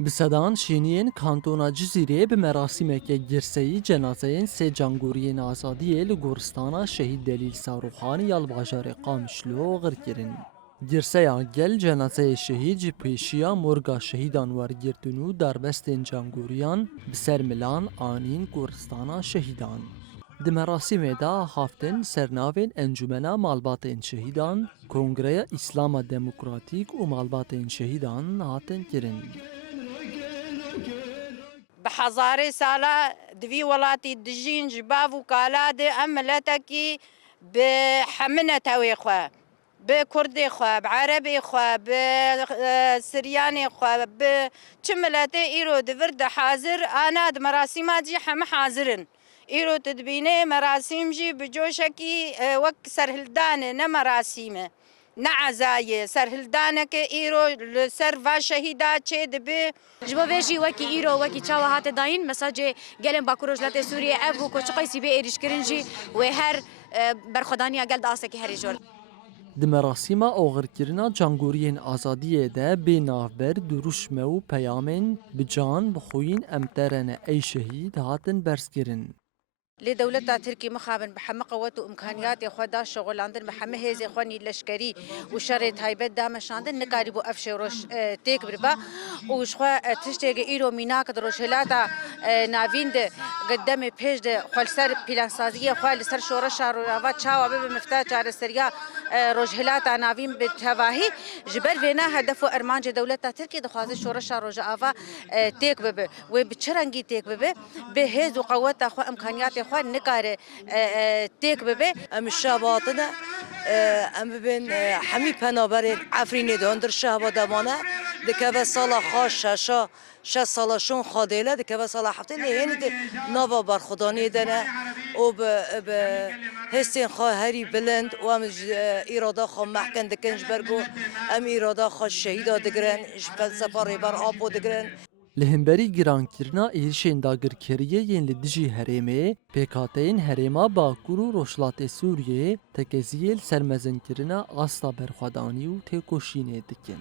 Bi sedan şîniyên kantona Cizîrê bi merasîmeke girseyî cenazeyên sê cangoriyên azadiyê li goristana Şehîd Delîl Saroxanî ya li bajarê Qamişlo girkirin. Girseya gel cenazeyê şehîd ji pêşiya morga şehîdan wergirtin û darbestên cangoriyan bi ser milan anîn goristana şehîdan. Di merasîmê de haftin sernavên Encumena Malbatên Şehîdan, Kongreya İslama Demokratîk û Malbatên Şehîdan hatin kirin. بحزاري سالا دوی ولاتی دجین جباv و کالاد ام ملتکی به حمنه توی خو به کردی خو به عربی خو به سریانی خو به چه ملت ایرو دورد حاضر آنا د مراسمات جی همه حاضرن ایرو تدبینه مراسم جی بجوشکی وک سرهلدان نه مراسمه نه عزایه سرهلدانه که ایرو سر و شهیدا چه دبی جبا ویجی وکی ایرو وکی چاوا هات داین مساج گلن باکروجلات سوریه اف و کوچقای سی به ایریش کرنجی و هر برخدانیا گل داسکی هری جور Di merasîma oxirkirina cangoriyên azadiyê de bê navber duruşme û peyamên bi can bixwîn em terene ey şehîd hatin berskirin. لدولة تركي مخابن بحمى قوات وإمكانيات خدا شغلاندن بحمى هذي خواني لشكري وشرط هايبت دام شاندن نقاربو أفشي روش تيك بربا وشخوا تشتيج إيرو ميناك دروش هلاتا نافين ده قدام بيج ده خالصر بلان سازية خوال سر شورش روابات شاوا بب مفتاح جار سريا روش هلاتا نافين بتهواهي جبر فينا هدفو أرمانج دولة تركي دخواز شورش روج آفا تيك بب وبتشرنجي تيك بب بهذ وقوات أخوا إمكانيات خوان نکاره تیک ببه ام شاباتنا ام ببین حمی پنابرین عفرینی داندر شهبا دمانه دکه سالا خاش ششا 6 سالشون خادله دکه سالا هفته لهینی ده نوا برخدانی دنه و به حسین خواهری بلند و ام ایرادا خوا محکن دکنج برگو ام ایرادا خوا شهیدا دگرن فلسفه ریبر آبو دگرن Li hemberî girankirina êrişên dagirkeriyê yên li dijî herêmê, pêkhateyên Herêma Bakur û Rojhilatê Sûriyê tekeziyê li ser mezinkirina asta berxwedanî û têkoşînê dikin.